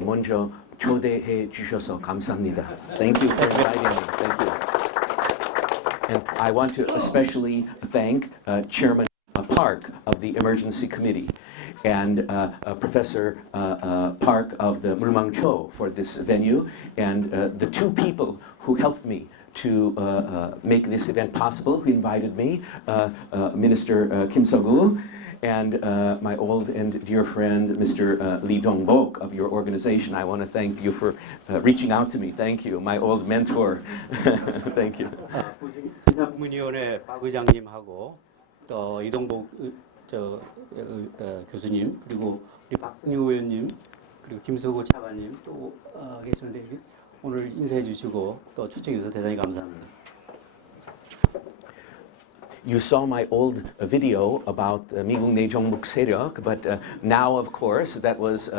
먼저 초대해 주셔서 감사합니다. Thank you for inviting me. Thank you. And I want to especially thank Chairman Park of the Emergency Committee and Professor Park of the Murmangcho for this venue, and the two people who helped me to make this event possible, who invited me, Minister Kim Seok-woo, and my old and dear friend, Mr. Lee Dong-bok of your organization. I want to thank you for reaching out to me. Thank you, my old mentor. Thank you. 비상국민위원회 박 의장님하고 또 이동복 교수님, 그리고 우리 박승유 의원님, 그리고 김서구 차관님 또 계시는데 오늘 인사해 주시고 또 출席주셔서 대단히 감사합니다. You saw my old video about 미국 내 종북세력, but now, of course, that was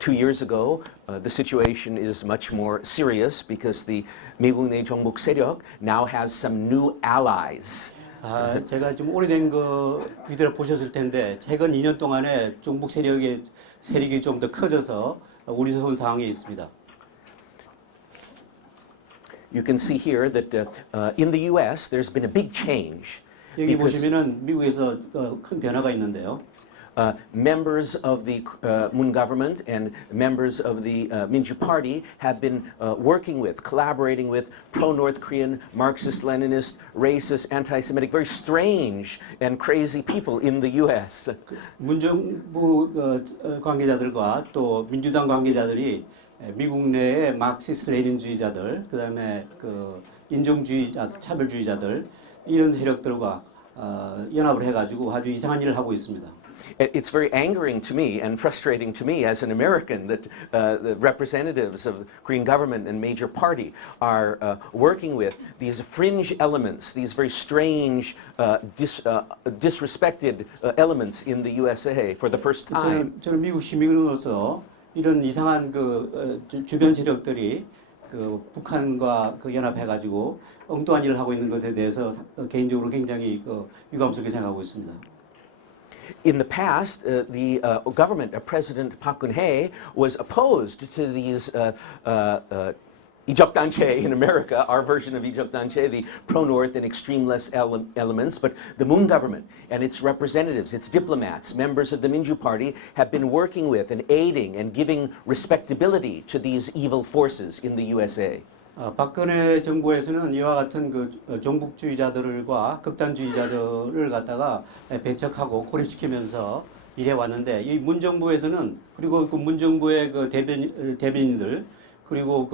2 years ago. The situation is much more serious because the 미국 내 종북세력 now has some new allies. 제가 좀 오래된 그 비디오를 보셨을 텐데 최근 2년 동안에 종북 세력의 세력이 좀 더 커져서 우려스러운 상황에 있습니다. You can see here that in the U.S. there's been a big change. 여기 보시면은 미국에서 큰 변화가 있는데요. Members of the Moon government and members of the Minju Party have been working with, collaborating with pro-North Korean, Marxist-Leninist, racist, anti-Semitic, very strange and crazy people in the U.S. 문정부 관계자들과 또 민주당 관계자들이 미국 내의 마크시스트 레닌주의자들, 그다음에 그 인종주의자, 차별주의자들 이런 세력들과 연합을 해가지고 아주 이상한 일을 하고 있습니다. It's very angering to me and frustrating to me as an American that the representatives of the Korean government and major party are working with these fringe elements, these very strange, disrespected elements in the USA for the first time. 저는 미국 시민으로서 이런 이상한 그 주변 세력들이 그 북한과 그 연합해가지고 엉뚱한 일을 하고 있는 것에 대해서 개인적으로 굉장히 그 유감스럽게 생각하고 있습니다. In the past, the government of President Park Geun-hye was opposed to these 이적단체 in America, our version of 이적단체, the pro-North and extreme left elements, but the Moon government and its representatives, its diplomats, members of the Minju Party have been working with and aiding and giving respectability to these evil forces in the USA. 박근혜 정부에서는 이와 같은 그 종북주의자들과 극단주의자들을 갖다가 배척하고 고립시키면서 일해 왔는데 이 문정부에서는 그리고 그 문정부의 그 대변인들 그리고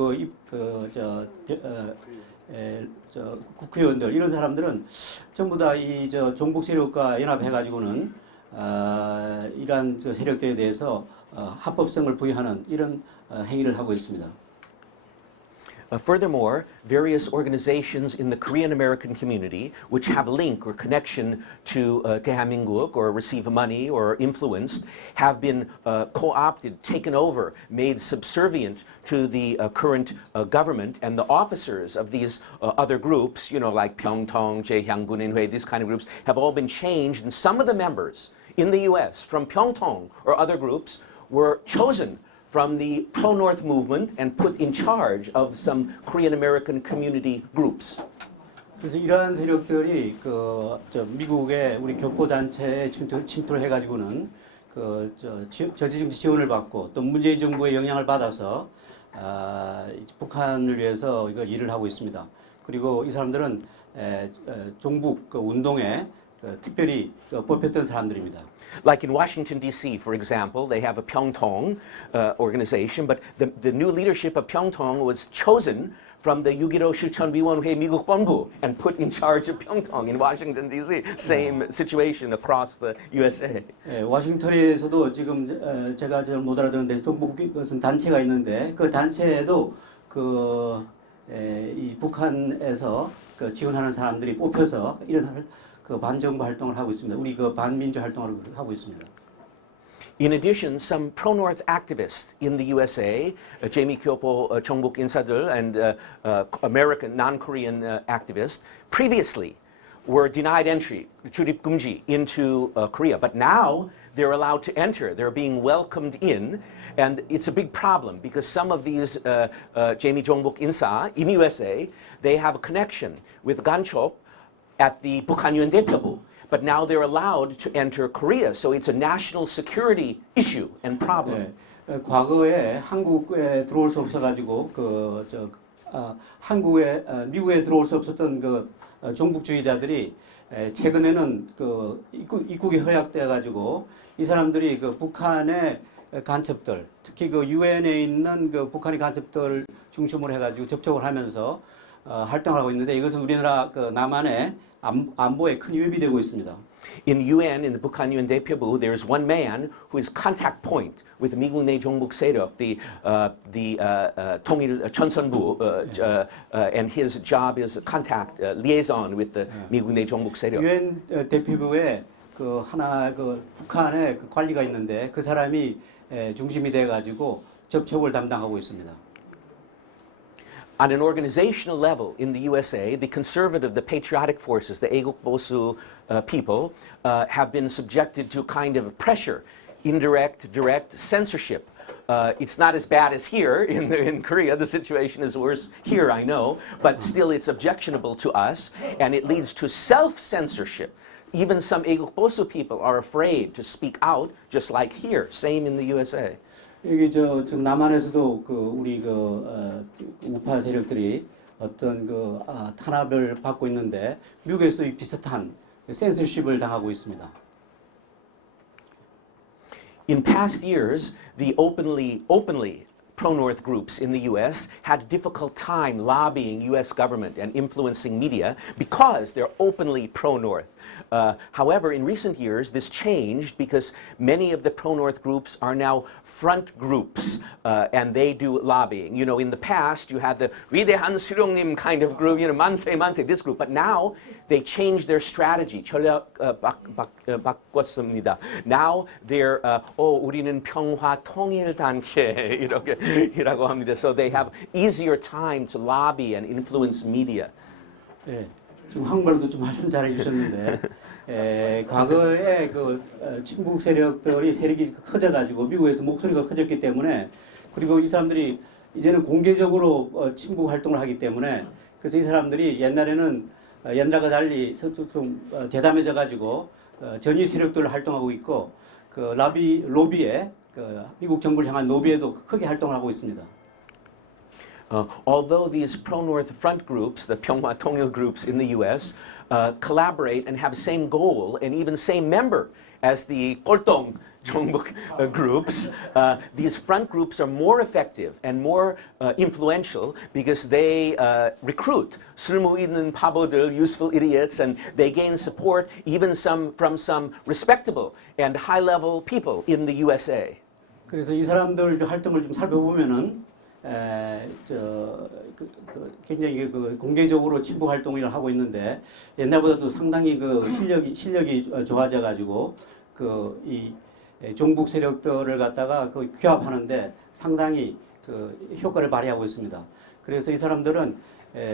국회의원들 이런 사람들은 전부 다 이 종북 세력과 연합해가지고는 이러한 세력들에 대해서 합법성을 부여하는 이런 행위를 하고 있습니다. Furthermore, various organizations in the Korean American community which have a link or connection to 대한민국 or receive money or influence have been co-opted, taken over, made subservient to the current government, and the officers of these other groups, you know, like Pyeongtaung, Jaehyangguninhue, these kind of groups, have all been changed, and some of the members in the U.S. from Pyeongtaung or other groups were chosen from the pro-North movement and put in charge of some Korean American community groups. 그래서 이러한 세력들이 미국의 우리 교포 단체에 침투를 해가지고는 저지정치 지원을 받고 또 문재인 정부의 영향을 받아서 북한을 위해서 이거 일을 하고 있습니다. 그리고 이 사람들은 종북 운동에 특별히 뽑혔던 사람들입니다. Like in Washington, D.C., for example, they have a Pyeongtaung organization, but the new leadership of Pyeongtaung was chosen from the 6.15 실천위원회 미국 본부 and put in charge of Pyeongtaung in Washington, D.C. Same situation across the USA. 워싱턴에서도 지금 제가 잘 못 알아듣는데 종북 것은 단체가 있는데 그 단체에도 이 북한에서 지원하는 사람들이 뽑혀서 이런 반정부 활동을 하고 있습니다. 우리 반민주 활동을 하고 있습니다. In addition, some pro-North activists in the USA, Jamie Kyopo 정북 인사들 and American non-Korean activists, previously were denied entry, 출입 금지, into Korea. But now they're allowed to enter. They're being welcomed in. And it's a big problem because some of these Jamie Jongbuk Insa in USA, they have a connection with Ganchok at the Bukhan UN 대표부. But now they're allowed to enter Korea, so it's a national security issue and problem. 네, 과거에 한국에 들어올 수 없어가지고 한국에 미국에 들어올 수 없었던 그 종북주의자들이 최근에는 그 입국이 허약돼가지고 이 사람들이 그 북한의 간첩들, 특히 그 유엔에 있는 그 북한의 간첩들 중심으로 해가지고 접촉을 하면서 활동을 하고 있는데 이것은 우리나라 그 남한의 안보에 큰 위협이 되고 있습니다. In UN, in the Bukhan UN 대표부, there is one man who is contact point with 미국의 종북세력, the 통일 천선부, and his job is contact liaison with the 미국의 종북세력. UN 대표부에 그 하나 그 북한의 그 관리가 있는데 그 사람이 중심이 돼 가지고 접촉을 담당하고 있습니다. On an organizational level in the USA, the conservative, the patriotic forces, the 애국 보수 people have been subjected to kind of pressure, indirect, direct censorship. It's not as bad as here in Korea. The situation is worse here, I know, but still it's objectionable to us, and it leads to self-censorship. Even some 애국 보수 people are afraid to speak out, just like here. Same in the USA. 여기 지금 남한에서도 그 우리 우파 세력들이 어떤 그 탄압을 받고 있는데 미국에서 비슷한 센서십을 당하고 있습니다. In past years, the openly pro-North groups in the U.S. had a difficult time lobbying U.S. government and influencing media because they're openly pro-North. However, in recent years, this changed because many of the pro-North groups are now front groups, and they do lobbying. You know, in the past, you had the 위대한 수령님 kind of group, you know, 만세, this group. But now, they changed their strategy. 전략 바꿨습니다. Now, they're, 우리는 평화 통일 단체, 이라고 합니다. So they have easier time to lobby and influence media. 네, 지금 한국말도 좀 말씀 잘 해주셨는데 과거에 그 친북 세력들이 세력이 커져가지고 미국에서 목소리가 커졌기 때문에 그리고 이 사람들이 이제는 공개적으로 친북 활동을 하기 때문에 그래서 이 사람들이 옛날에는 옛날과 달리 좀 대담해져가지고 전위 세력들을 활동하고 있고 그 로비에 그 미국 정부를 향한 로비에도 크게 활동을 하고 있습니다. Although these pro-North front groups, the 평화 통일 groups in the U.S., collaborate and have same goal and even same member as the 꼴통 종북 groups, these front groups are more effective and more influential because they recruit 쓸모 있는 바보들, useful idiots, and they gain support even from some respectable and high-level people in the USA. 그래서 이 사람들 활동을 좀 살펴보면은 굉장히 그 공개적으로 친북 활동을 하고 있는데 옛날보다도 상당히 그 실력이 좋아져 가지고 그 이 종북 세력들을 갖다가 그 규합하는데 상당히 그 효과를 발휘하고 있습니다. 그래서 이 사람들은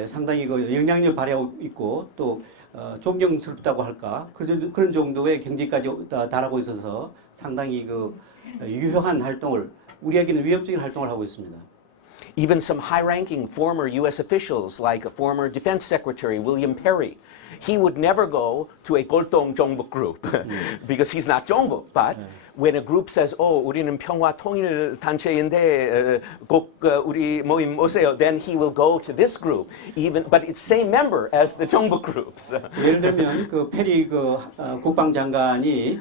상당히 그 영향력 발휘하고 있고 또 존경스럽다고 할까 그런 정도의 경지까지 달하고 있어서 상당히 그 유효한 활동을 우리에게는 위협적인 활동을 하고 있습니다. Even some high-ranking former U.S. officials, like former Defense Secretary William Perry, he would never go to a 꼴통 종북 group because he's not 종북. But when a group says, 우리는 평화 통일 단체인데 꼭 우리 모임 오세요, then he will go to this group. But it's same member as the 종북 groups. 예를 들면 그 페리 그 국방장관이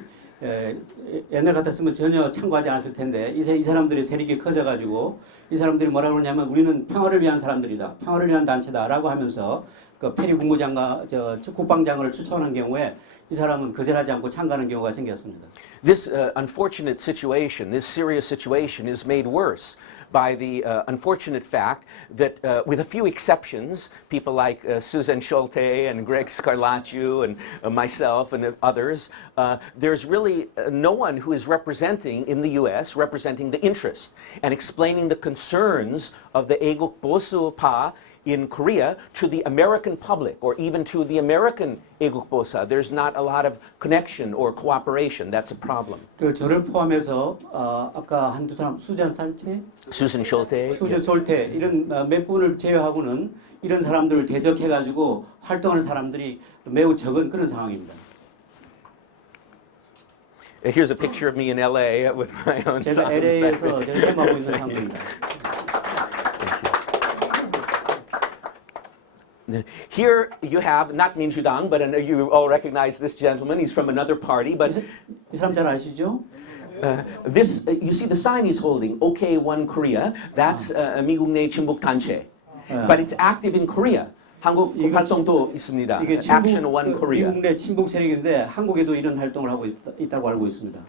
옛날 같았으면 전혀 참고하지 않았을 텐데 이 사람들의 세력이 커져가지고 이 사람들이 뭐라 그러냐면 우리는 평화를 위한 사람들이다, 평화를 위한 단체다라고 하면서 그 페리 국무장관, 국방장관을 추천한 경우에 이 사람은 거절하지 않고 참가하는 경우가 생겼습니다. This unfortunate situation, this serious situation, is made worse by the unfortunate fact that, with a few exceptions, people like Susan Schulte and Greg Scarlacciu and myself and others, there's really no one who is representing in the U.S., representing the interest and explaining the concerns of the 애국 보수파 in Korea to the American public or even to the American 애국보사. There's not a lot of connection or cooperation. That's a problem. 그 저를 포함해서 아까 한두 사람 수잔 산체, Susan Schulte. 수잔 솔테 이런 몇 분을 제외하고는 이런 사람들을 대적해가지고 활동하는 사람들이 매우 적은 그런 상황입니다. Here's a picture of me in LA with my own 제가 son. LA에서 경험하고 있는 상황입니다. Here you have not 민주당, but you all recognize this gentleman. He's from another party, but 이 사람 잘 아시죠? this you see the sign he's holding, OK One Korea. That's 미국 내 친북 단체, but it's active in Korea. 한국 활동도 있습니다. 이게 Action One Korea. 미국 내 친북 세력인데 한국에도 이런 활동을 하고 있다고 알고 있습니다.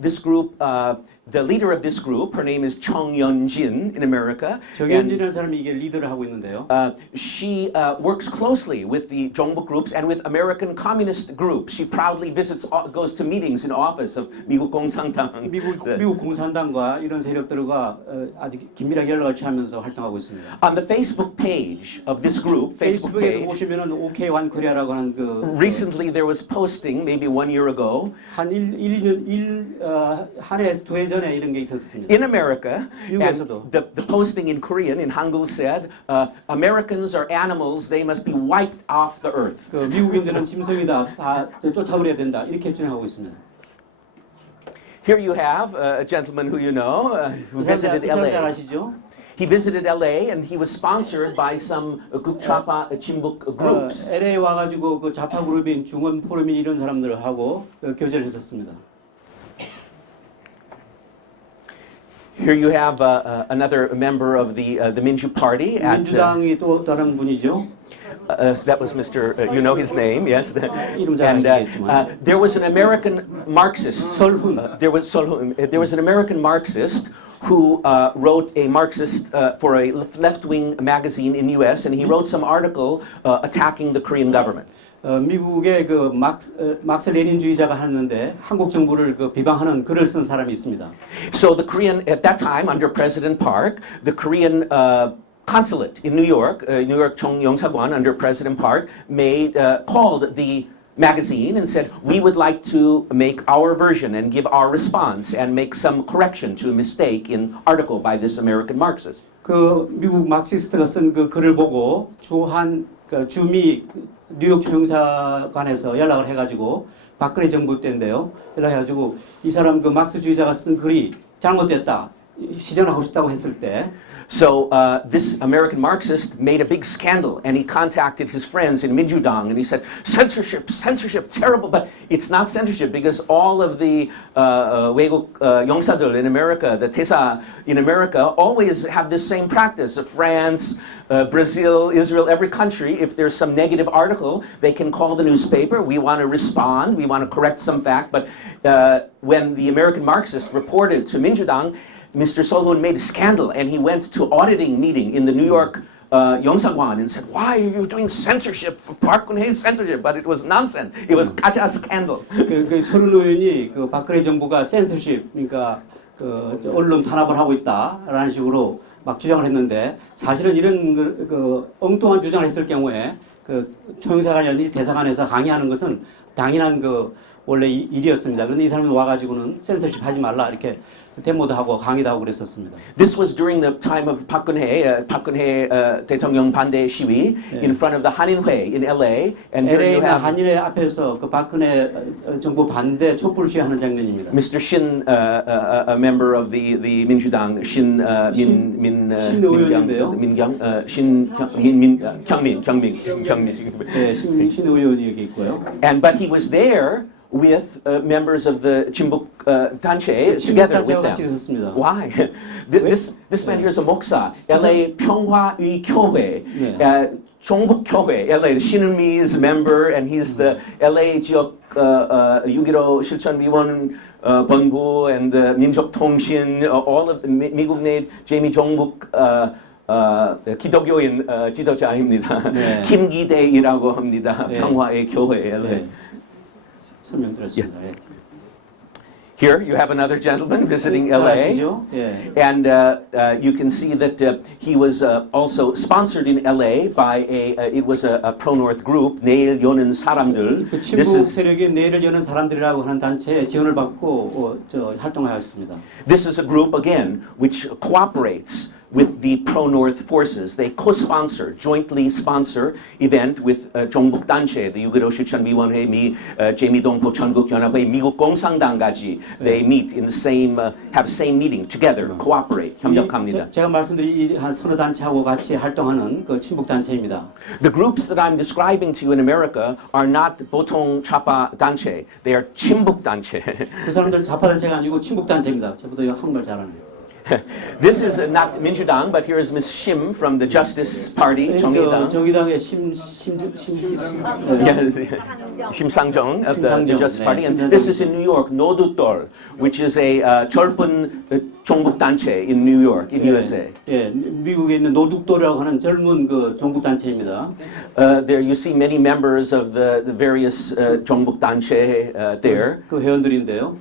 This group, the leader of this group, her name is 정연진 in America. 정연진이라는 사람이 이게 리더를 하고 있는데요. She works closely with the 종북 groups and with American communist groups. She proudly visits, goes to meetings in office of 미국 공산당. 미국 공산당과 이런 세력들과 아주 긴밀하게 연락을 취하면서 활동하고 있습니다. On the Facebook page of this group, 페이스북에도 보시면은 OK One Korea라고 하는 그 recently there was posting maybe 1 year ago. 한 2년 한 해 두 해 전에 이런 게 있었습니다. In America, 미국에서도. and the posting in Korean, in Hangul said, Americans are animals, they must be wiped off the earth. 그 미국인들은 짐승이다, 다 쫓아버려야 된다 이렇게 주장하고 있습니다. Here you have a gentleman who you know, who visited 이 사람 잘 LA. 아시죠? He visited LA and he was sponsored by some 극좌파 친북 groups. LA 와가지고 그 좌파 그룹인 중원 포럼이 이런 사람들하고 교제를 했었습니다. Here you have another member of the Minju Party. 민주당이 또 다른 분이죠. That was Mr. You know his name, yes. 이름 잘 And 아시겠지만. there was an American Marxist. 설훈. There was an American Marxist who wrote a Marxist for a left-wing magazine in U.S. and he wrote some article attacking the Korean government. 미국의 그 막스 레닌주의자가 하는데 한국 정부를 그 비방하는 글을 쓴 사람이 있습니다. So the Korean at that time under President Park, the Korean consulate in New York 총영사관 under President Park called the magazine and said, we would like to make our version and give our response and make some correction to a mistake in article by this American Marxist. 그 미국 막시스트가 쓴 그 글을 보고 주미 뉴욕 총영사관에서 연락을 해가지고 박근혜 정부 때인데요. 연락해가지고 이 사람 그 막스주의자가 쓴 글이 잘못됐다, 시전하고 싶다고 했을 때. So this American Marxist made a big scandal and he contacted his friends in Minjudang and he said, censorship, terrible, but it's not censorship because all of the 외국 영사들 in America, the 대사 in America always have this same practice. France, Brazil, Israel, every country, if there's some negative article, they can call the newspaper. We want to respond, we want to correct some fact, but when the American Marxist reported to Minjudang, Mr. Solhun made a scandal and he went to auditing meeting in the New York 영사관 and said, why are you doing censorship? Park Geun-hye's censorship, but it was nonsense. It was 가짜 scandal. 그 서른 의원이 그 박근혜 정부가 센서십, 그러니까 그 언론 탄압을 하고 있다라는 식으로 막 주장을 했는데 사실은 이런 그 엉뚱한 주장을 했을 경우에 그 총영사관이라든지 대사관에서 항의하는 것은 당연한 그 원래 일이었습니다. 그런데 이 사람이 와가지고는 센서십 하지 말라 이렇게 데모도 하고 강의도 하고 그랬었습니다. This was during the time of Park Geun-hye 대통령 반대 시위 in front of the 한인회 in LA. And LA 나 한인회 앞에서 그 박근혜 정부 반대 촛불 시위하는 장면입니다. Mr. Shin, a member of the Minjudang, 신 의원이 여기 있고요. But he was there with members of the 친북 단체 together with them. Why? This man here is a 목사. LA 평화의교회. 종북교회. LA. 신은미 is a member and he's the LA 지역 6.15 실천위원 본부 and the 민족통신, all of the 미국 내 제미 종북 기독교인 지도자입니다. 네. 김기대이라고 합니다. 네. 평화의 교회. LA. 네. 설명드렸습니다. Here you have another gentleman visiting 잘 LA. 아시죠? 예. And you can see that he was also sponsored in LA by it was a pro-North group, 내일 여는 사람들. 그 친북 세력이 내일을 여는 사람들이라고 하는 단체에 지원을 받고 활동하였습니다. This is a group again which cooperates with the pro-North forces. They co-sponsor, jointly sponsor event with 종북단체, the 유교로 실천위원회, 제2동포 전국연합회, 미국 공산당까지. They meet in the same, have same meeting together, cooperate, 협력합니다. 제가 말씀드린 이 한 서너 단체하고 같이 활동하는 그 친북단체입니다. The groups that I'm describing to you in America are not 보통 좌파 단체. They are 친북단체. 그 사람들 좌파 단체가 아니고 친북단체입니다. 저보다 한국말 잘하네요. This is not 민주당, but here is Ms. Shim from the Justice Party, 정의당. 정의당의 심상정 of the 심상정, Justice 네, Party, and 심상정. this is in New York, 노두돌, which is a 젊은 종북단체 in New York, in USA. 예, 미국에 있는 노둑도라고 하는 젊은 그 종북단체입니다. There you see many members of the various 종북단체 there. 그 회원들인데요.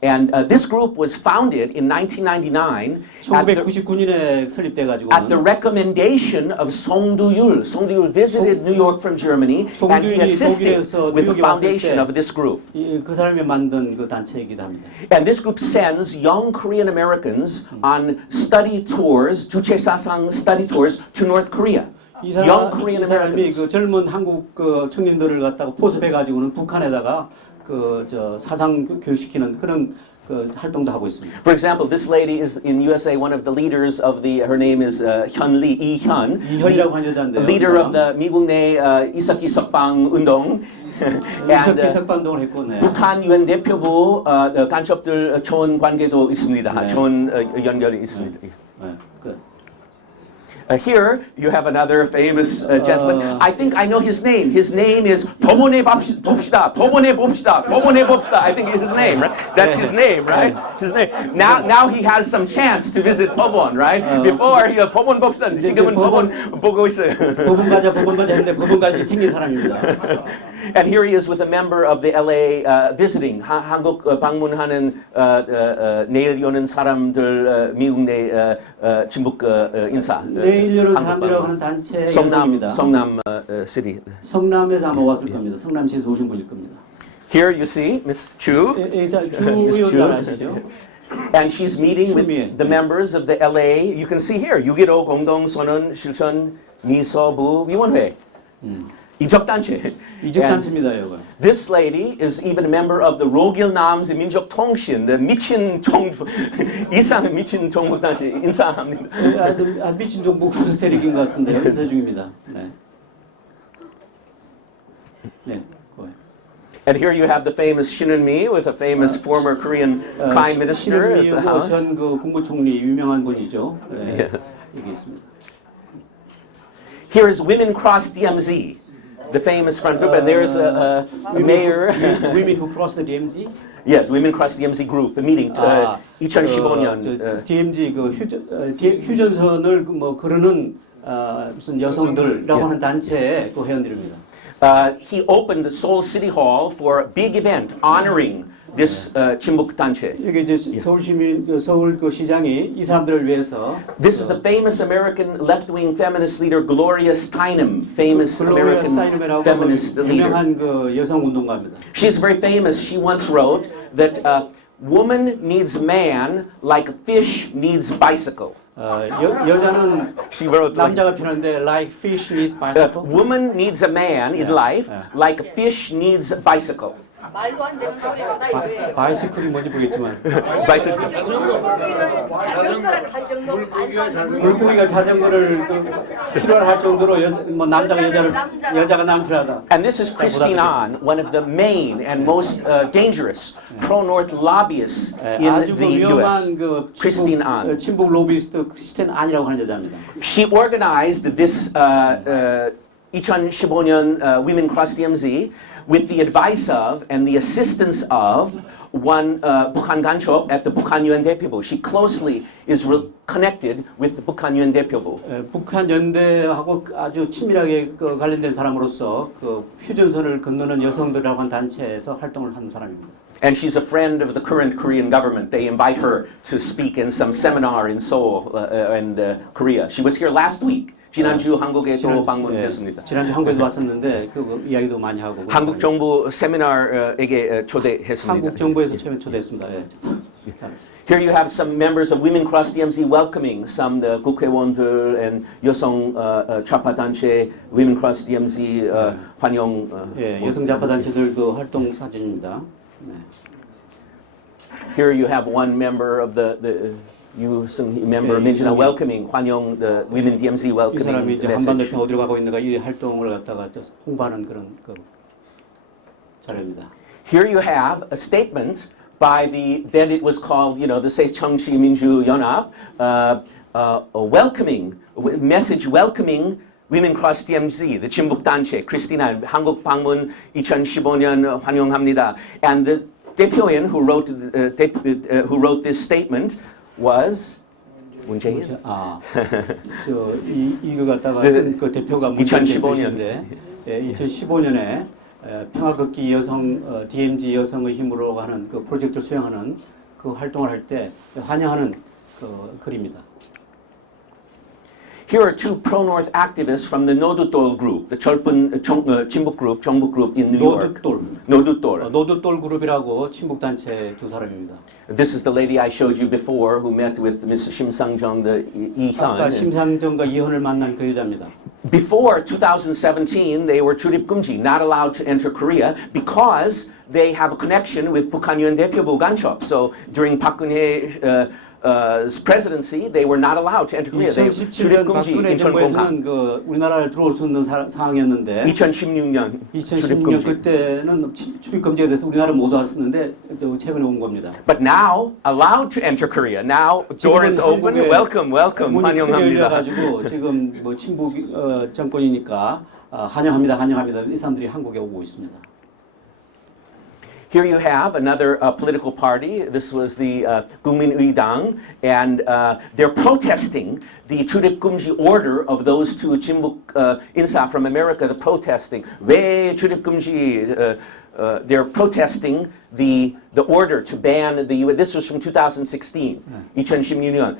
And this group was founded in 1999 1999년에 설립돼 가지고 at the recommendation of 송두율. 송두율 visited New York from Germany and he assisted with the foundation of this group. 그 사람이 만든 그 단체이기도 합니다. And this group sends young Korean Americans on study tours, 주체사상 study tours to North Korea. 이 사람이 그 젊은 한국 그 청년들을 갖다가 포섭해 가지고는 북한에다가 그 사상 교육시키는 그런 그 활동도 하고 있습니다. For example, this lady is in USA one of the leaders of the. Her name is 현리 이현. 이현이라고 한 여자인데요. Leader of the 미국 내 이석기 석방 운동. 이석기 석방 운동을 했고, 네. 북한 유엔 대표부 간첩들 좋은 관계도 있습니다. 네. 좋은 연결이 있습니다. 네, good. Here you have another famous gentleman. I think I know his name. His name is 법원에 봅시다. 법원에 봅시다. 법원에 봅시다. I think is his name, right? That's his name, right? His name. Now he has some chance to visit 법원, right? Before he 법원 봅시다. 지금은 법원 보고 있어요. 법원 가자 했는데 법원 갈 때 생긴 사람입니다. And here he is with a member of the LA visiting 한국 방문하는 내일 여는 사람들 미국 내 친북 인사. 내일 여는 사람들이라고 하는 단체 여성입니다. 성남 city. 성남에서 아마 왔을 겁니다. 성남시에서 오신 분일 겁니다. Here you see Miss Chu. 주 의원 아시죠? And she's meeting with the members of the LA. You can see here 6.15 공동선언 실천 미서부 위원회. 이적단체. 이적단체입니다, 이거. This lady is even a member of the 로길남스 민족통신, the 미친 종북 이상 미친 종북단체 인사합니다. 아주 미친 종북 세력인 것 같은데요. 인사 중입니다. 네. 네. And here you have the famous Shin Mi with a famous former Korean prime minister of the House. 전그 국무총리 유명한 분이죠. 네. 여기 있습니다. Here is Women Cross DMZ. The famous front group, and there's a mayor. Women who cross the DMZ? Yes, Women Cross DMZ group, the meeting. 2015년. DMZ 그 휴전선을 뭐 그러는 무슨 여성들이라고 하는 단체의 그 회원들입니다. He opened the Seoul City Hall for a big event honoring this 친북 단체. 여기 이제 서울 시민 서울 그 시장이 이 사람들을 위해서. This is the famous American left-wing feminist leader Gloria Steinem, famous American feminist leader. 유명한 그 여성 운동가입니다. She's very famous. She once wrote that woman needs man like a fish needs bicycle. 여자는 남자가 필요한데 like fish needs bicycle. Woman needs a man in life like a fish needs bicycle. 말도 안 되는 소리가 나 이거예요. 바이시클이 뭔지 모르겠지만. Bicycle. 자전거를 갈 정도로 물고기가 자전거를 필요할 정도로 뭐 남자가 여자가 남 필요하다. And this is Christine An, one of the main and most dangerous pro-North lobbyists in 아주 the 위험한 U.S. 그 Christine An. 친북 로비스트 크리스틴 안이라고 하는 여자입니다. She organized this 2015년 Women Cross DMZ with the advice of and the assistance of one 북한 간첩 at the 북한 UN 대표부. She closely is connected with the 북한 UN 대표부. 북한 연대하고 아주 친밀하게 관련된 사람으로서 그 휴전선을 건너는 여성들이라고 하는 단체에서 활동을 하는 사람입니다. And she's a friend of the current Korean government. They invite her to speak in some seminar in Seoul and Korea. She was here last week. 지난주 한국에 또 방문했습니다. 지난주 한국에도 왔었는데 그 이야기도 많이 하고. 한국 정부 세미나에게 초대했습니다. 한국 정부에서 처음에 초대했습니다. 예. Here you have some members of Women Cross DMZ welcoming some the 국회의원들 and 여성 좌파 단체 Women Cross DMZ 환영. 예, 여성 좌파 단체들 그 활동 사진입니다. 네. Here you have one member of the member 민주당 welcoming 환영 the Women DMZ 이 welcoming. 사람이 이제 한반도 편 어디로 가고 있는가 이 활동을 갖다가 홍보하는 그런 그 자료입니다. Here you have a statement by the then it was called the 새정치민주연합 welcoming message welcoming Women Cross DMZ, the 친북 단체 크리스티나 한국 방문 2015년 환영합니다. And the 대표인 who wrote this statement was 문재인. 이거 갖다가 그 대표가 문재인 대표인데 2015년에 평화걷기 여성 DMZ 여성의 힘으로 하는 그 프로젝트를 수행하는 그 활동을 할 때 환영하는 그 글입니다. Here are two pro-North activists from the 노두돌 group, the 친북 group, 정북 group in New York. 노두돌 그룹이라고 친북 단체 두 사람입니다. This is the lady I showed you before who met with Mr. 심상정, the 이현. 아까 심상정과 이현을 만난 그 여자입니다. Before 2017, they were 출입금지, not allowed to enter Korea because they have a connection with 북한 UN 대표부 간첩. So during 박근혜's presidency, they were not allowed to enter Korea. 2017년 박근혜 정부에서는 그 우리나라를 들어올 수 없는 상황이었는데 2016년 그때는 출입 금지가 돼서 우리나라 못 왔었는데 최근에 온 겁니다. But now allowed to enter Korea. Now door is open. Welcome, welcome. 문이 크게 환영합니다. 열려가지고 지금 뭐 친북 정권이니까 환영합니다. 이 사람들이 한국에 오고 있습니다. Here you have another political party. This was the 국민의당, and they're protesting the 출입금지 order of those two 친북 인사 from America. The protesting 왜 출입금지? They're protesting the order to ban the U.S. This was from 2016, 2016년.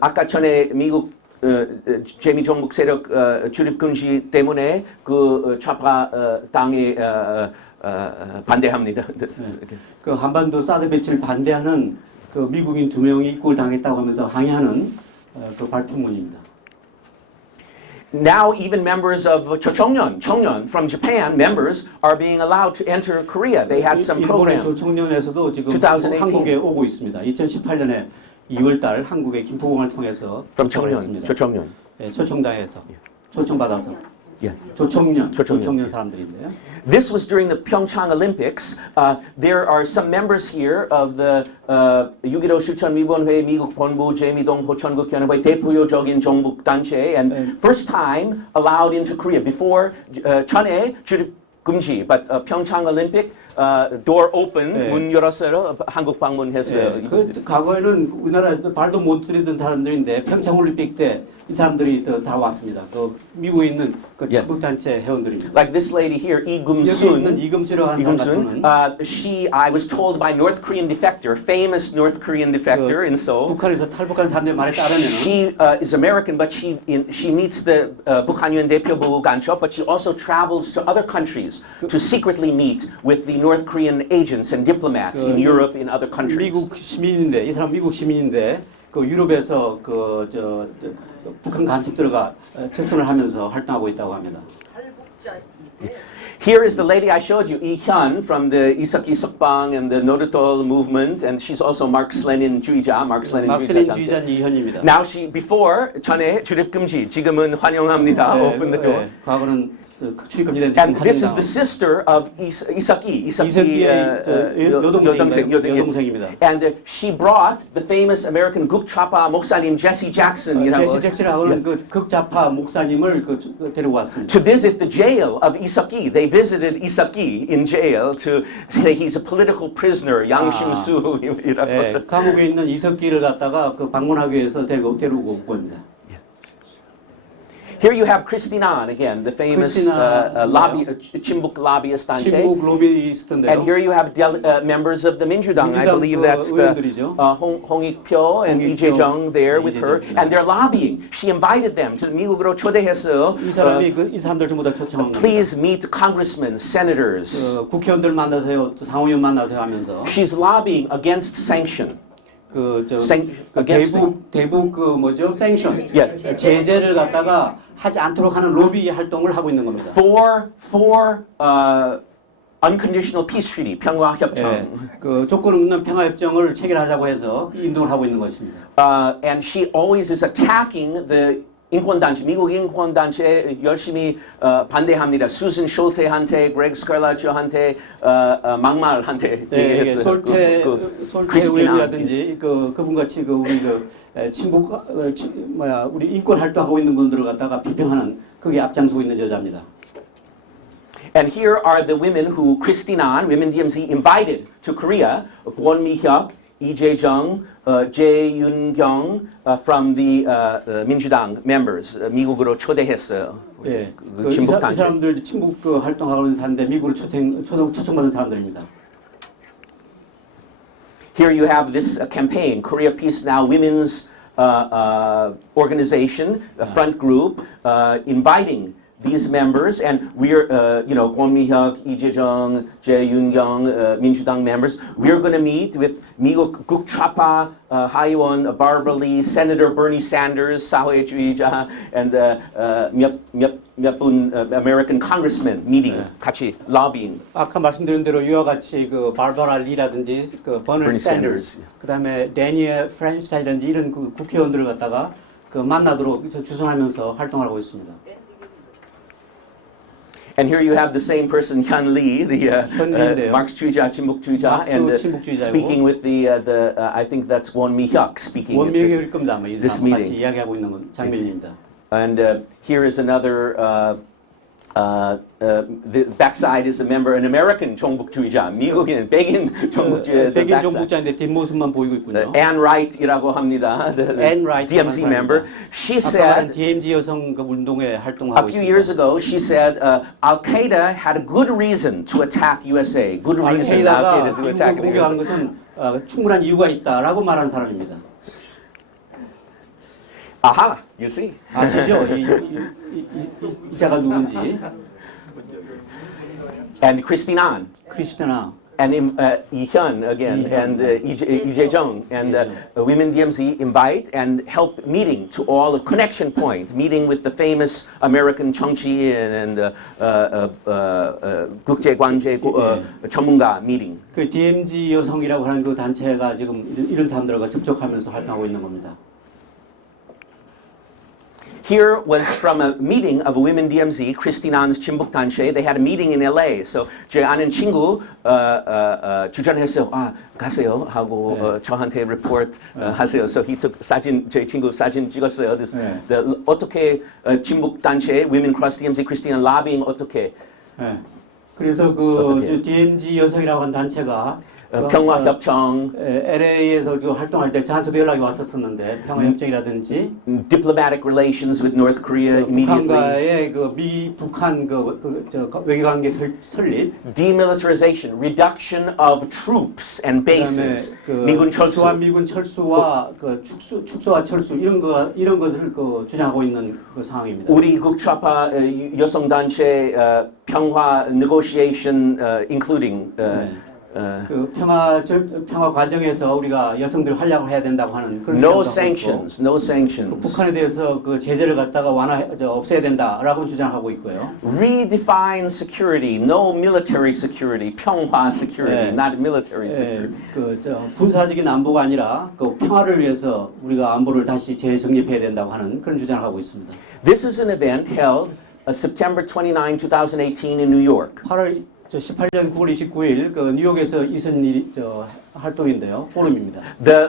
아까 전에 미국 재미 종북세력 출입금지 때문에 그 좌파 당의 반대합니다. 그 한반도 사드 배치를 반대하는 그 미국인 2명이 입국을 당했다고 하면서 항의하는 그 발표문입니다. Now even members of 청년 from Japan, members are being allowed to enter Korea. They had some 일본의 program. 조청년에서도 지금 2018. 한국에 오고 있습니다. 2018년에 2월달 한국의 김포공을 통해서 도착했습니다. 조청년. 예, 초청당에서 초청받아서. Yeah. 조청년 사람들인데요. This was during the Pyeongchang Olympics. There are some members here of the 6.15 실천위원회 미국 본부 재미동 호천국 연합회 대표적인 정북 단체 and first time allowed into Korea before 전에 출입 금지, but Pyeongchang Olympic door open 문 열었어요. 한국 방문했어요. 그 과거에는 우리나라에 발도 못 들이던 사람들인데 평창 올림픽 때 이 사람들이 다 왔습니다. 그 미국에 있는 그 친북 단체 회원들입니다. Like this lady here, 여기 이금순. 있는 이금수라고 하는 사람 같은 I was told by North Korean defector, famous North Korean defector in Seoul. 북한에서 탈북한 사람들 말에 따르면 She is American, but she meets the 북한 UN 대표부 간첩, but she also travels to other countries to secretly meet with the North Korean agents and diplomats in Europe, in other countries. 미국 시민인데 이 사람 미국 시민인데 그 유럽에서 북한 간첩들과 접선을 하면서 활동하고 있다고 합니다. Here is the lady I showed you, Lee Hyun, from the 이석기 석방 and the 노르톨 movement, and she's also Marx-Lenin 주의자, 막스레닌 주의자 이현입니다. Now before 전에 출입 금지, 지금은 환영합니다. Open the door. 과거는 출입 금지된 And this is the sister of 이삭이 여동생입니다. And she brought the famous American 극좌파 목사님 Jesse Jackson이라고 제시 잭슨이라는 그 극좌파 목사님을 데리고 왔습니다. to visit the jail of 이삭이. They visited 이삭이 in jail to say he's a political prisoner. 양심수이라고. 네, 감옥에 있는 이석기를 갖다가 그 방문하기 위해서 데리고 온 겁니다. Here you have Christinan again, the famous lobby, 친북 lobbyist 단체. 친북 로비스트인데요. And here you have members of the 민주당. I believe that's the 홍익표 and 이재정 there with her, and they're lobbying. She invited them to 미국으로 초대해서. 이 사람들 전부 다 초청한 겁니다. Please meet congressmen, senators. 국회의원들 만나세요, 또 상원의원 만나세요 하면서. She's lobbying against sanction. 대북 그 뭐죠? sanction. Yes. 제재를 갖다가 하지 않도록 하는 로비 활동을 하고 있는 겁니다. For unconditional peace treaty, 평화 협정. 예, 그 조건 없는 평화 협정을 체결하자고 해서 인동을 하고 있는 것입니다. And she always is attacking the 인권단체, 미국 인권단체에 열심히 반대합니다. 수산 숄테한테, 그레그 스칼라초한테, 막말한테 네, 솔테 의원이라든지 그분같이 우리 친북 우리 인권 활동하고 있는 분들을 갖다가 비평하는 그게 앞장서고 있는 여자입니다. And here are the women who Christinan, Women DMZ, invited to Korea. 권미혁, 이재정, 재윤경 from the 민주당 members 미국으로 초대했어요. 예, 이 사람들 친북 활동하고 있는 사람들 미국으로 초청받은 사람들입니다. Here you have this campaign, Korea Peace Now Women's organization, a front group, inviting these members, and we're, 권미혁, 이재정, 재윤경, 민주당 members. We're going to meet with 미국 극좌파 하의원 Barbara Lee, Senator Bernie Sanders, 사회주의자, and 몇 분 American congressmen meeting, 같이 lobbying. 아까 말씀드린 대로 이와 같이 그 바르바라 리라든지 그 버니 샌더스, 그다음에 데니엘 프렌스타이라든지 이런 그 국회의원들을 갖다가 그 만나도록 주선하면서 활동하고 있습니다. And here you have the same person, Hyun Lee, the Marx주의자, 친북주의자, and speaking with the I think that's Won Mi-hyuk speaking at this meeting. 이야기하고 있는 장면입니다. And here is another. The backside is a member, an American 종북주의자, 미국인 백인 종북주의자. 백인 종북주의자인데 뒷모습만 보이고 있군요. Ann Wright이라고 합니다. The DMZ member. She said DMZ 여성 운동에 활동하고 a few years ago, she said Al Qaeda had a good reason to attack USA. Good reason Al Qaeda to attack 미국을 공격하는 것은 충분한 이유가 있다라고 말한 사람입니다. 아하, you see. 아시죠? 이 자가 누군지. And Christinan. And Ihyun again, and Lee and Women DMZ invite and help meeting to all a connection point, meeting with the famous American 정치인 and 국제관계 전문가 meeting. 그 DMZ 여성이라고 하는 그 단체가 지금 이런 사람들과 접촉하면서 활동하고 있는 겁니다. Here was from a meeting of a Women DMZ, Christinan's 친북 단체. They had a meeting in LA. So 제 아는 친구 주전했어요. 가세요 하고 저한테 report 하세요. So he took 사진, 제 친구 사진 찍었어요. This, 어떻게 친북 단체 Women Cross DMZ, Christinan lobbying 어떻게? 그래서 그 DMZ 여성이라고 하는 단체가 평화협정, LA에서 그 활동할 때 저한테도 연락이 왔었었는데 평화협정이라든지 diplomatic relations with North Korea immediately. 북한과의 그 북한 외교관계 설립, demilitarization, reduction of troops and bases. 미군 철수, 주한미군 철수와 그 축소와 철수 이런 것을 그 주장하고 있는 그 상황입니다. 우리 극좌파 여성 단체 평화 negotiation, including. 그 평화 과정에서 우리가 여성들이 활약을 해야 된다고 하는 그런 no sanctions, no sanctions. 그 북한에 대해서 그 제재를 갖다가 없애야 된다라고 주장하고 있고요. Redefine security, no military security, 평화 security, not military security. 그 군사적인 안보가 아니라 그 평화를 위해서 우리가 안보를 다시 재정립해야 된다고 하는 그런 주장을 하고 있습니다. This is an event held September 29, 2018 in New York. 8월 18년 9월 29일 그 뉴욕에서 있은 일이 활동인데요. 포럼입니다.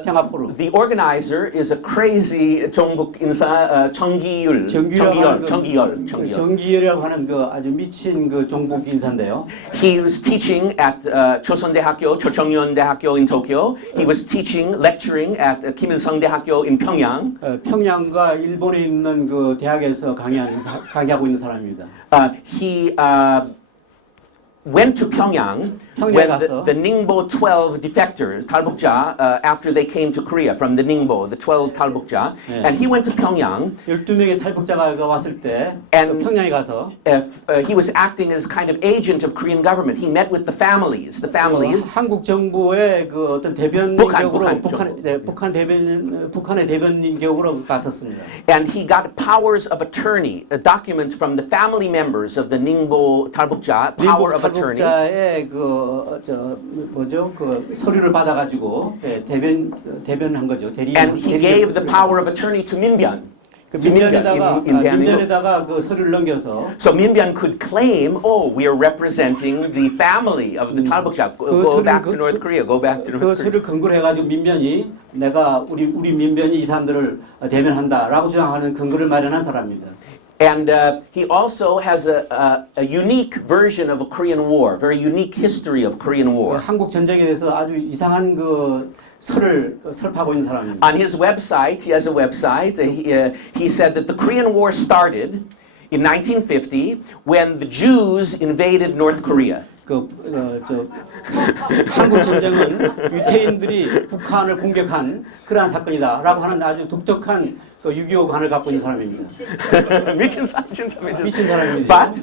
평화 포럼. The organizer is a crazy 종북 인사 정기열이라고 하는 그 아주 미친 그 종북 인사인데요. He was teaching at 조선대학교, 조청년대학교 in Tokyo. He was teaching, lecturing at 김일성 대학교 in Pyongyang. 평양과 일본에 있는 그 대학에서 강의하고 있는 사람입니다. He went to Pyongyang when the Ningbo 12 defectors, 탈북자, after they came to Korea from the Ningbo, the 12 탈북자, and he went to Pyongyang. 12명의 탈북자가 왔을 때 평양에 가서 he was acting as kind of agent of Korean government. He met with the families. 한국 정부의 그 어떤 대변인격으로 북한의 대변인격으로 갔었습니다. And he got powers of attorney, a document from the family members of the Ningbo 탈북자, power of attorney. 탈북자의 그 서류를 받아가지고 대변한 거죠. And he gave the power of attorney to Minbyan. 민변에다가 그 서류를 넘겨서. So Minbyan could claim, oh, we are representing the family of the 탈북자. Go back to North Korea. Go back to North Korea. 그 서류를 근거로 해가지고 민변이 내가 우리 민변이 이 사람들을 대변한다라고 주장하는 근거를 마련한 사람입니다. And he also has a unique version of a Korean War, very unique history of Korean War. 한국 전쟁에 대해서 아주 이상한 그 설을 설파하고 있는 사람입니다. On his website, he has a website. He said that the Korean War started in 1950 when the Jews invaded North Korea. 한국 전쟁은 유태인들이 북한을 공격한 그러한 사건이다라고 하는 아주 독특한 그 6.25 관을 갖고 있는 사람입니다. 미친 사람입니다. But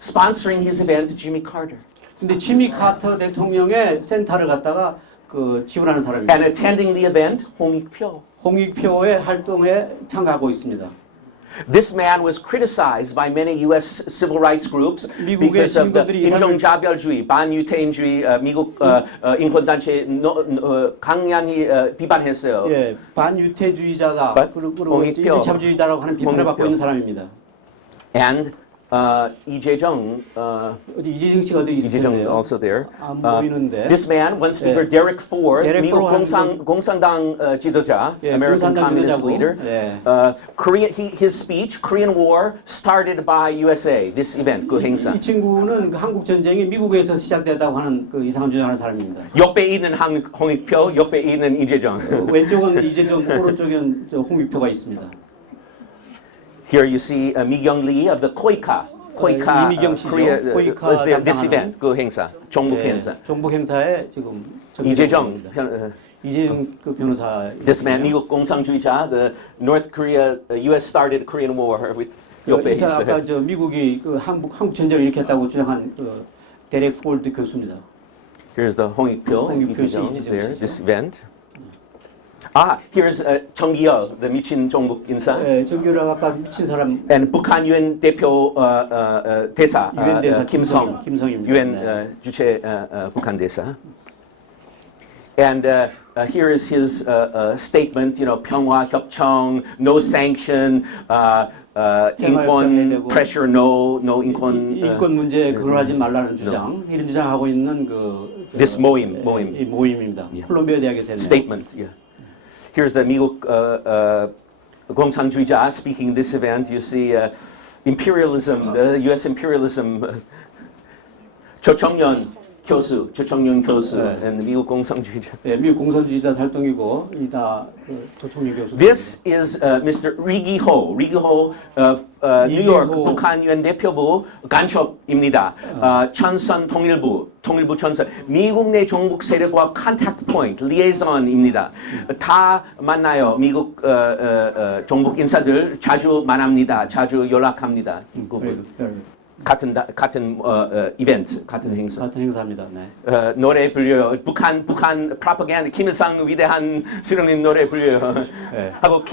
sponsoring his event, Jimmy Carter. 근데 지미 카터 대통령의 센터를 갖다가 그 지원하는 사람입니다. And attending the event, 홍익표의 활동에 참가하고 있습니다. This man was criticized by many U.S. civil rights groups because of the 인종차별주의, 반유태인주의, 미국 인권단체 강력히 비판했어요. 예, 반유태주의자다, 그리고 인종차별주의자라고 하는 비판을 받고 있는 사람입니다. And 이재정 씨가 어디 있었는데요? also there. 안 보이는데. This man, one speaker, Derek Ford, 미국 공산당 지도자, American Communist leader. Korea, his speech, Korean War started by USA. This event, 그 행사. 이 친구는 한국 전쟁이 미국에서 시작됐다고 하는 그 이상한 주장하는 사람입니다. 옆에 있는 홍익표, 옆에 있는 이재정. 왼쪽은 이재정, 오른쪽은 홍익표가 있습니다. Here you see Migyong Lee of the Koika Korea, was there this event, 그 행사, 종북 행사. 종북 행사에 지금 이재정 그 변호사. This man, 미국 공산주의자, the North Korea, US started Korean War with 옆에 있어요. 아까 저 미국이 그 한국 전쟁을 일으켰다고 주장한 그 데렉 폴드 교수입니다. Here's the 홍익표 씨, 이재정 there, this event. Here's 정기열, the 미친 종북 인사. 네, 정기열 아까 미친 사람. And 북한 유엔 대표 대사, 유엔 대사 김성입니다. 유엔 주최 북한 대사. And here is his statement, 평화 협정, no sanction, 인권 pressure, no 인권 문제에 근로하지 말라는 주장, 이런 주장하고 있는 그 this 모임입니다. 콜롬비아 대학에서 했네요. Statement. Yeah. Here's the 미국 공산주의자 speaking this event. You see imperialism, the U.S. imperialism. 조청년 교수, and 미국 공산주의자. 네, 미국 공산주의자 활동이고 이다 조청년 교수. This is Mr. 리기호, 뉴욕 북한 유엔 대표부 간첩입니다. 천선 통일부 천선, 미국 내 종북 세력과 컨택트 포인트, 리에이선입니다. 다 만나요. 미국 종북 인사들 자주 만납니다. 자주 연락합니다. 같은 이벤트, 같은 행사. 같은 행사입니다. 네. 노래 불려요. 북한 프로파간다, 김일성 위대한 수령님 노래 불려요. 네. 하고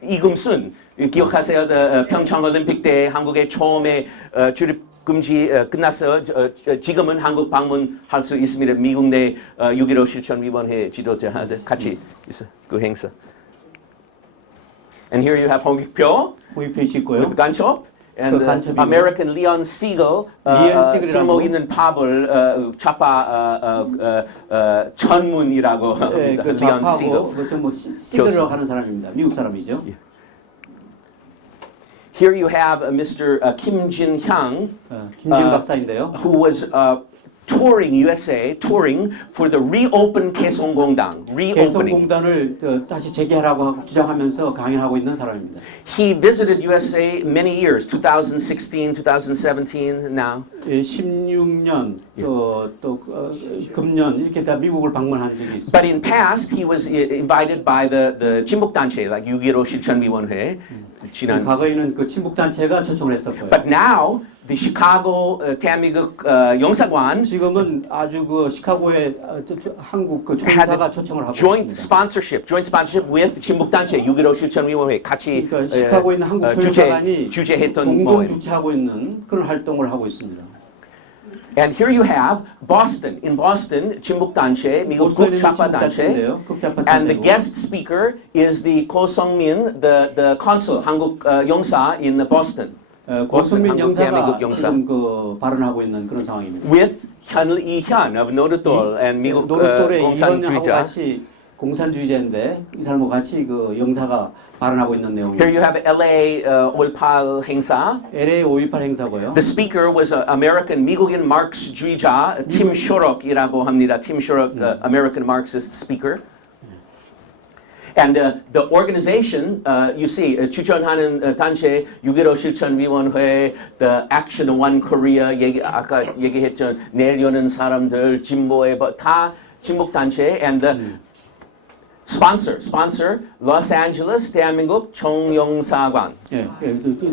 이금순 기억하세요? 평창 올림픽 때 한국에 처음에 출입 금지 끝나서 지금은 한국 방문할 수 있습니다. 미국 내 6.15 실천 위원회 지도자들 같이 있어 그 행사. And here you have 홍익표 있고요. 간첩. And 그 간첩이고. American Leon Siegel, 리언 시글이라고. 쓸모 있는 밥을 좌파 전문이라고 네, 합니다. 그 Leon Siegel. 좌파고 그뭐 시글이라고 하는 사람입니다. 미국 사람이죠. Here you have Mr. Kim Jin-hyang, 김지영 박사인데요. who was touring USA, touring for the reopen 개성공단, reopening. 개성공단을 다시 재개하라고 하고 주장하면서 강연하고 있는 사람입니다. He visited USA many years, 2016, 2017, now. 16년 또 금년 이렇게 다 미국을 방문한 적이 있습니다. But in past, he was invited by the 친북단체, like 6.15 실천위원회. 지난. 과거에는 그 친북단체가 초청을 했었고요. But now, the Chicago 대한민국 영사관 지금은 아주 그 시카고의 한국 그 총사가 초청을 하고 joint 있습니다. sponsorship with 친북단체 6.15 실천위원회 같이 그러니까 시카고에 있는 한국 총사관이 주재했던 공동 주최하고 있는 그런 활동을 하고 있습니다. And here you have Boston. In Boston, 친북단체, 미국 국좌파단체, and the guest speaker is the Ko Sung-min, the consul, 한국 영사 in Boston. 고선민 영사가 지금 그 발언하고 있는 그런 상황입니다. With 이현 of 노르톨 and 미국 노르톨의 이현하고 공산주의자. 같이 공산주의자인데 이 사람과 같이 그 영사가 발언하고 있는 내용입니다. Here you have LA 5.18 행사. LA 5.18 행사고요. The speaker was American 미국인 마르크스주의자 팀 쇼럭이라고 합니다. 팀 쇼럭, American Marxist speaker. And the organization, you see, 추천하는 단체 6.15 실천위원회, the Action One Korea, 아까 얘기했던 내려는 사람들, 진보의 다 친북단체, and the sponsor, 로스앤젤레스 대한민국 총영사관. 예,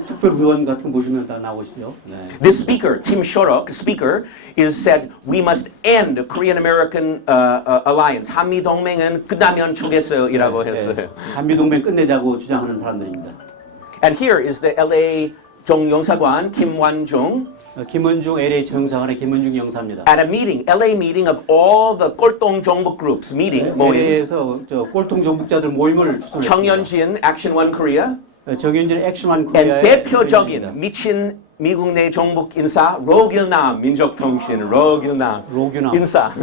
특별 후원 같은 거 보시면 다 나오시죠. 네. This speaker, Tim Shorrock, speaker, is said we must end Korean-American alliance. 한미 동맹은 끝나면 좋겠어요이라고 했어요. 한미 동맹 끝내자고 주장하는 사람들입니다. And here is the LA 총영사관 김완중. 김원중 LA 총영사관의 김원중 영사입니다. At a meeting, LA meeting of all the 꼴통 정북 groups meeting 모임. LA에서 저 꼴통 정북자들 모임을 주선했습니다. 정연진 Action One Korea. 정연진 Action One And Korea의 대표적인 미친 미국 내 정북 인사 로길남 민족통신 로길남 인사.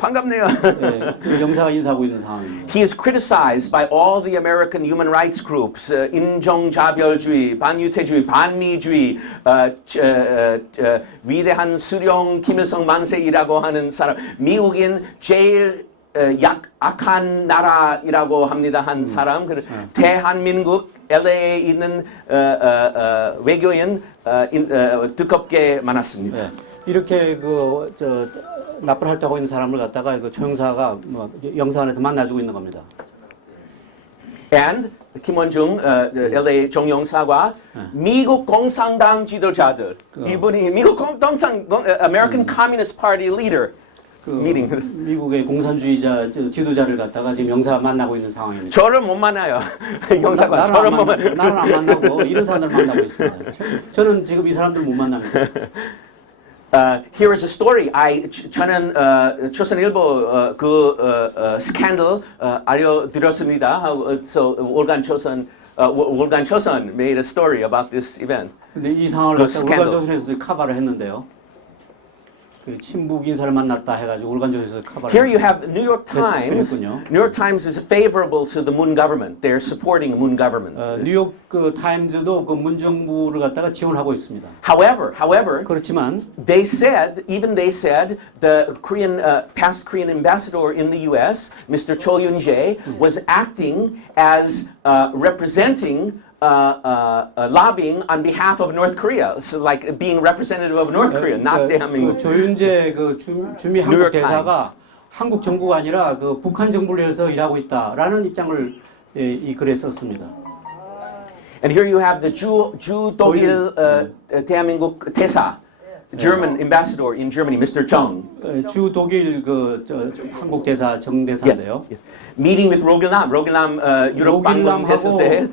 반갑네요. 네, 그 영사가 인사하고 있는 상황입니다. He is criticized by all the American human rights groups, 인종차별주의, 반유태주의, 반미주의, 위대한 수령 김일성 만세이라고 하는 사람, 미국인 제일 약한 나라이라고 합니다 한 사람. 대한민국 LA에 있는 외교인 두껍게 많았습니다. 네. 이렇게 나쁜 활동하고 있는 사람을 갖다가 그 총영사가 영사관에서 만나주고 있는 겁니다. And 김원중 LA 정영사과 미국 공산당 지도자들 이분이 미국 공산당 American Communist Party leader. 미국의 공산주의자 지도자를 갖다가 지금 영사가 만나고 있는 상황입니다. 저를 못 만나요. 영사관 저를 못 만나요. 나는 안 만나고 이런 사람들 만나고 있습니다. 저는 지금 이 사람들 못 만납니다. Here is a story. 저는 조선일보 스캔들 알려드렸습니다. So 월간 조선 made a story about this event. 근데 이 상황을 갖다가 월간 조선에서 커버를 했는데요. 그 친북 인사를 만났다 해가지고 월간조에서 커버를. Here you have New York Times. New York Times is favorable to the Moon government. They're supporting Moon government. 뉴욕 그 타임즈도 그 문 정부를 갖다가 지원하고 있습니다. However, 그렇지만 they said the past Korean ambassador in the U.S., Mr. Cho Yoon-jae, was acting as representing. Lobbying on behalf of North Korea, so like being representative of North Korea, not 대한민국. 조윤재 그 주미 한국 대사가 한국 정부가 아니라 그 북한 정부를 위해서 일하고 있다라는 입장을 이 글에 썼습니다. And here you have the 주 독일 대한민국 대사, German ambassador in Germany, Mr. Chung. 주 독일 한국 대사 정 대사인데요. Yes. Meeting with 로길남 유럽 방문했을 때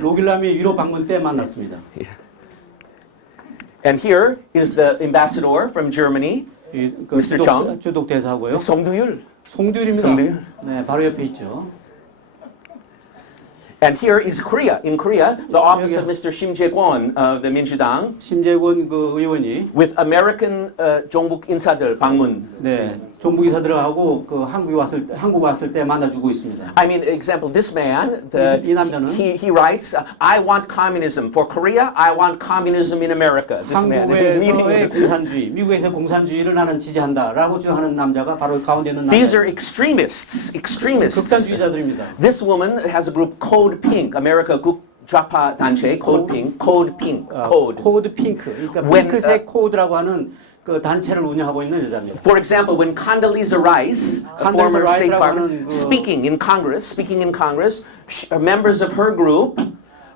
로길남이 유럽 방문 때 만났습니다. And here is the ambassador from Germany, Mr. Chung. 주독 대사고요. 송두율. 송두율입니다. 네, 바로 옆에 있죠. And here is Korea. In Korea, the office of 여기요. Mr. Shim Jae-kwon of the 민주당 심재권 그 의원이 with American 종북 인사들 방문. 네, 종북 이사들하고 그 한국 왔을 때 만나주고 있습니다. I mean, example, this man, 이 남자는 he writes, I want communism for Korea. I want communism in America. This man. 한국에서의 공산주의, 미국에서 공산주의를 나는 지지한다라고 주장하는 남자가 바로 가운데 있는 These 남자. are extremists. 극단주의자들입니다. This woman has a group Code Pink, America 좌파 단체 Code Pink, Code Pink, Code. 코드 핑크. 그러니까 When, 핑크색 코드라고 하는 그 단체를 운영하고 있는 여자입니다. For example, when Condoleezza Rice, a former Condoleezza State Rice라고 Department, 하는 그 speaking in Congress, members of her group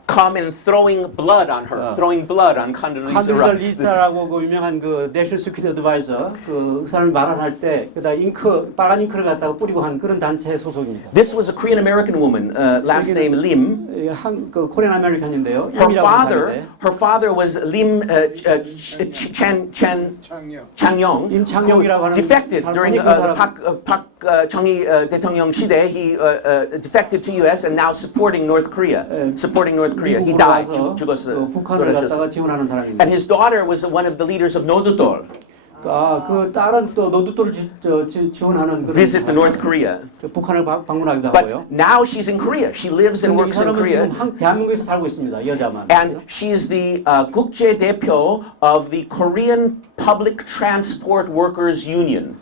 come and throwing blood on her, throwing blood on Condoleezza 칸들리자 Rice. 리사라고 그 유명한 그 내셔널 시큐리티 어드바이저 그 사람이 말을 할 때 그다 잉크 빨간 잉크를 갖다가 뿌리고 한 그런 단체 소속입니다. This was a Korean American woman, last name Lim. 한그 코리안 아메리칸인데요. Her father was Lim Changyong, 임창용이라고 하는 defected 사람, during 그 사람. 박 정희 대통령 시대. He defected to U.S. and now supporting North Korea. He 미국으로 died. 와서 죽었어요. 그 북한을 갖다가 지원하는 사람입니다. And his daughter was one of the leaders of 노두돌. 그 딸은 또 노두돌을 지원하는 그런 Visit the North Korea. 북한을 방문하기도 But 하고요. now she's in Korea. She lives and 근데 이 works in 사람은 Korea. 지금 대한민국에서 살고 있습니다. 이 여자만. And she's the 국제 대표 of the Korean Public Transport Workers Union.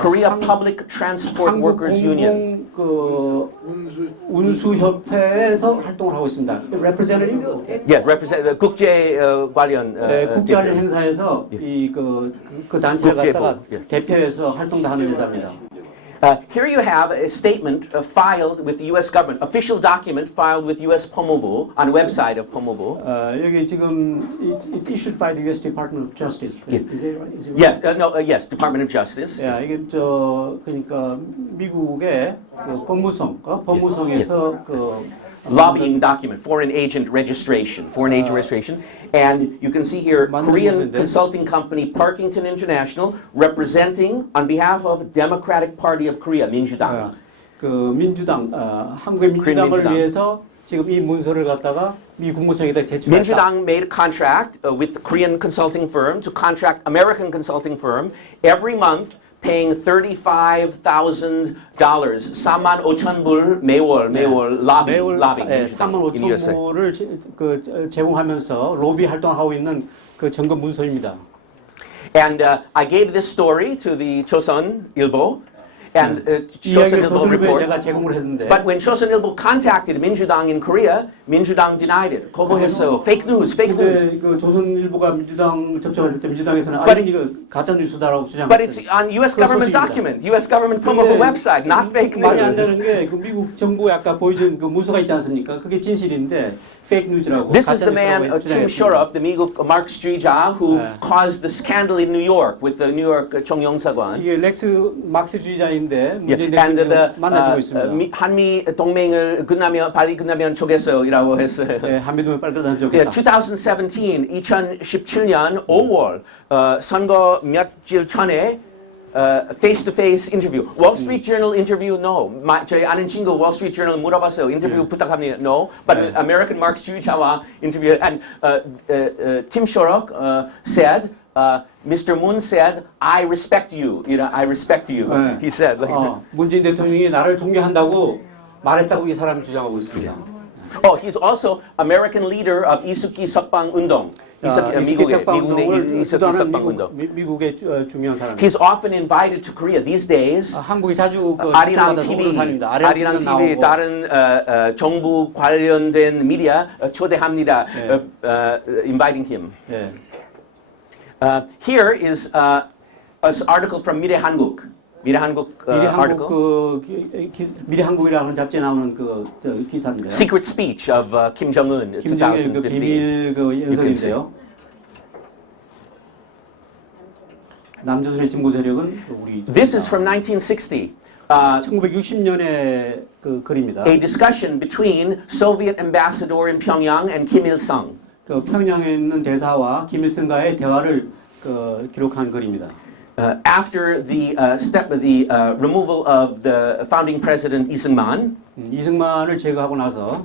Korea Public Transport Workers Union. 한국 그 운수협회에서 활동을 하고 있습니다. representative? Yeah, represent 국제 관련 국제 관련 행사에서 이 그 단체를 갖다가 국제부, 대표해서 활동도 하는 여자입니다. Here you have a statement filed with the U.S. government, official document filed with U.S. 법무부 on the website of 법무부. 여기 지금 it issued by the U.S. Department of Justice. Yeah. Is it right? Is it Yes, right? yes, Department of Justice. 야, 이게 그러니까 미국의 그 법무성에서 그 Lobbying document, foreign agent registration, and you can see here Korean consulting company Parkington International representing on behalf of Democratic Party of Korea, 민주당. 그 민주당, 한국의 민주당을 위해서 지금 이 문서를 갖다가 미 국무성에다 제출했다. 민주당 made a contract with the Korean consulting firm to contract American consulting firm every month. Paying $35,000, 35,000불 매월 lobbying. 35,000불을 제공하면서 로비 활동하고 있는 그 점검 문서입니다. And I gave this story to the 조선일보. And 조선일보 report. 제가 제공을 했는데. But when 조선일보 contacted 민주당 in Korea, 민주당 denied it. 거부했어요. Fake news. 근데 그 조선일보가 민주당 접촉할 때 민주당에서는 아니 이거 가짜 뉴스다라고 주장했어요. But it's on U.S. government document, U.S. government 법무부 website, not fake news. 말이 안 되는 게 그 미국 정부에 아까 보여준 그 문서가 있지 않습니까? 그게 진실인데 fake news라고. This is the man, Tim Shorrock, the 미국 마르크스주의자 who caused the scandal in New York with the New York 총영사관. 이게 막스주의자인데 문재인 And 대통령 만나주고 있습니다. 한미 동맹을 빨리 끝나면 좋겠어라고 했어요. 네, 한미 동맹 빨리 끝나면 좋겠다. 2017년 5월 선거 며칠 전에 face-to-face interview. Wall Street Journal interview, no. 저희 아는 친구 Wall Street Journal 물어봤어요. 인터뷰 부탁합니다. No. But American Marx주의자와 interview. And Tim Shorrock said, Mr. Moon said, I respect you. You know, I respect you. He said. 문재인 대통령이 나를 존경한다고 말했다고 이 사람이 주장하고 있습니다. Oh, he's also American leader of 이스키 석방 운동. 미국의 중요한 사람. He's often invited to Korea these days. 한국이 자주 아리랑 TV, 아리랑 TV 다른 정부 관련된 미디어 초대합니다. Inviting him. Here is an article from 미래한국. 미래한국이라는 잡지에 나오는 그 기사인데요. Secret speech of Kim Jong-un. 김정일 그 비밀 그 연설인데요. 남조선의 진보 세력은 우리. This is from 1960. 1960년의 그 글입니다. A discussion between Soviet ambassador in Pyongyang and Kim Il-sung. 그 평양에 있는 대사와 김일성과의 대화를 기록한 글입니다. After the removal of the founding president 이승만, 이승만을 제거하고 나서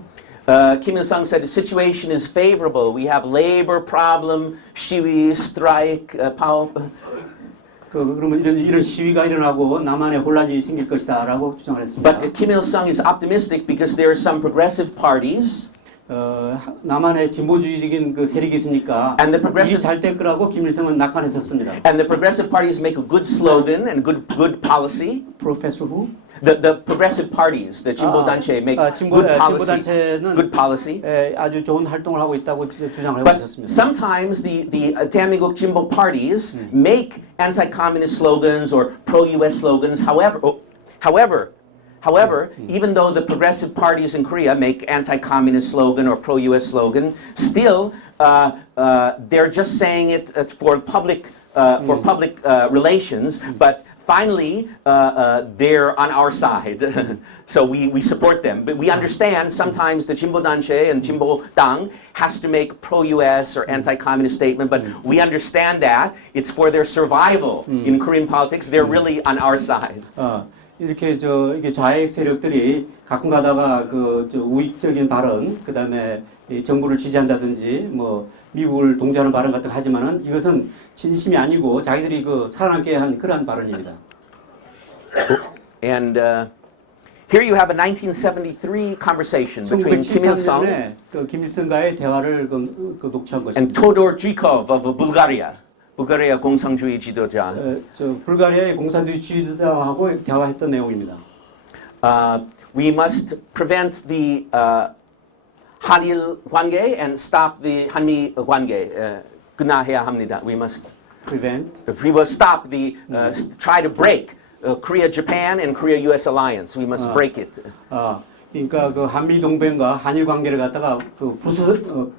Kim Il-sung said the situation is favorable. We have labor problem, 시위, strike, power. 그러면 이런 시위가 일어나고 남한에 혼란이 생길 것이다라고 주장을 했습니다. But Kim Il-sung is optimistic because there are some progressive parties. 남한에 진보주의적인 그 세력이 있으니까 And the progressive- 일이 잘 될 거라고 김일성은 낙관했었습니다. And the progressive parties make a good slogan and good policy. Professor who? The progressive parties, the 진보 단체, make good policy. 진보단체는 Good policy. 아주 좋은 활동을 하고 있다고 주장을 하고 But 있었습니다. sometimes the 대한민국 진보 parties make anti-communist slogans or pro-US slogans. However, even though the progressive parties in Korea make anti-communist slogan or pro-US slogan, still they're just saying it for public relations. But finally, they're on our side. So we support them. But we understand sometimes the 진보단체 and 진보당 has to make pro-US or anti-communist statement, but we understand that it's for their survival in Korean politics. They're really on our side. 이렇게 이게 좌익 세력들이 가끔 가다가 우익적인 발언, 그다음에 이 정부를 지지한다든지 뭐 미국을 동조하는 발언 같은 거 하지만은 이것은 진심이 아니고 자기들이 살아남게 한 그러한 발언입니다. And here you have a 1973 conversation between Kim Il-sung 1973년에 김일성과의 대화를 녹취한 and 것입니다. Todor Zhikov of Bulgaria. 불가리아 공산주의 지도자. 불가리아의 공산주의 지도자하고 대화했던 내용입니다. We must prevent the 한일 관계 and stop the 한미 관계. 끝나야 합니다. We must stop the try to break Korea Japan and Korea US alliance. We must break it. 그러니까 한미 동맹과 한일 관계를 갖다가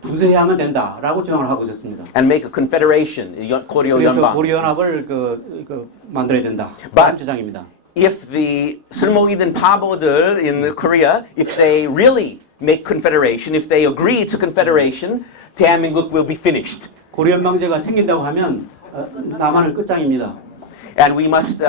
부수해야만 된다라고 주장을 하고 있었습니다. And make a confederation. 고려 그래서 연방. 고려 연합을 만들어야 된다. 그런 주장입니다. If the 쓸모있는 바보들 in Korea, if they really make confederation, if they agree to confederation, 대한민국 will be finished. 고려 연방제가 생긴다고 하면 남한은 끝장입니다. And we must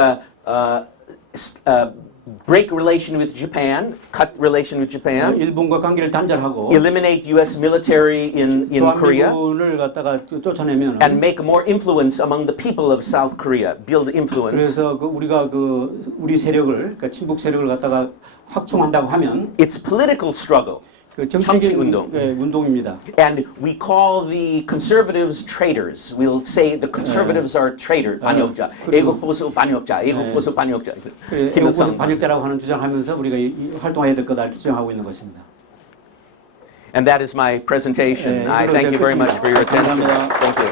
break relation with Japan, cut relation with Japan. 일본과 관계를 단절하고 Eliminate U.S. military in Korea. 주한미군을 갖다가 쫓아내면 And make more influence among the people of South Korea. Build influence. 그래서 우리가 우리 세력을 그러니까 친북 세력을 갖다가 확충한다고 하면 It's political struggle. 정치 운동. 운동입니다. And we call the conservatives traitors. We'll say the conservatives are traitors. 반역자. 애국 보수 반역자. 애국 보수 반역자. 애국 보수 반역자라고 하는 주장하면서 우리가 활동해야 될 거다 이렇게 주장하고 있는 것입니다. And that is my presentation. I thank you very much for your attention. Thank you.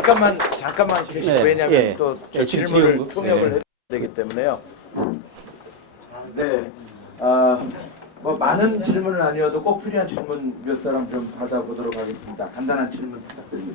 잠깐만 계시고 왜냐하면 또 질문을 통역을 해야 되기 때문에요. 네, 뭐 많은 질문은 아니어도 꼭 필요한 질문 몇 사람 좀 받아보도록 하겠습니다. 간단한 질문 부탁드립니다.